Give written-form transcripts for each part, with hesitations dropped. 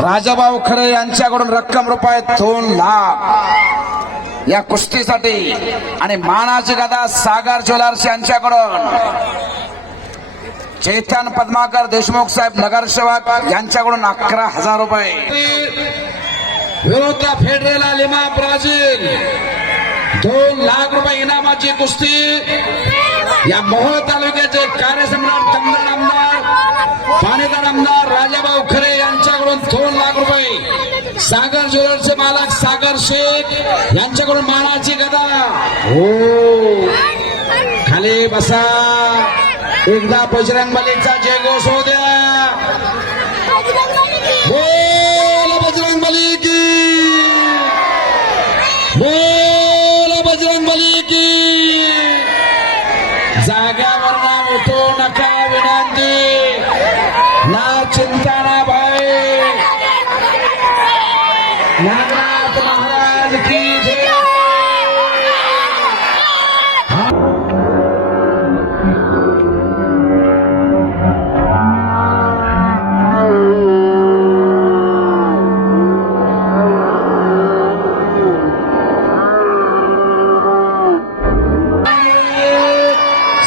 राजाभाऊ खरे यांच्याकडून रक्कम रुपये 2 लाख या कुस्तीसाठी आणि मानाची गदा सागर ज्वेलर्स यांच्याकडून चेतन पद्माकर देशमुख साहेब नगरसेवक यांच्याकडून 11,000 रुपये। विरुद्ध फेडरेला लिमा ब्राझील 2 लाख रुपये इनामाची कुस्ती। या मोहोळ तालुक्याचे कार्यसम्राट कमदार आमदार पाणीदार आमदार राजाभाऊ खरे यांच्याकडून 2 लाख रुपये। सागर ज्वेलर्सचे मालक सागर शेख यांच्याकडून मानाची गदा। हो खाली बसा, एकदा बजरंग बलीचा जय घोष होऊ द्या। बोल बजरंग बली की, बोल बजरंग बली की। जाग्यावर ना उठो नका विनंती, ना चिंता ना भाई। नागनाथ महाराज की जय।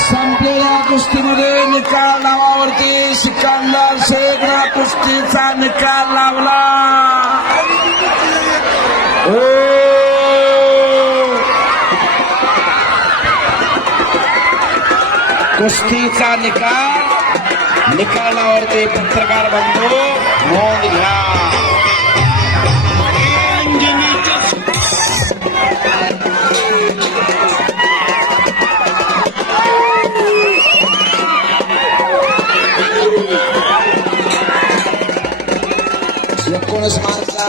संपलेल्या कुस्तीमध्ये निकाल नावावरती सिकंदर शेखनं कुस्तीचा निकाल लावला। कुस्तीचा निकालावरती पत्रकार बंधू नोंद घ्या। मार्चला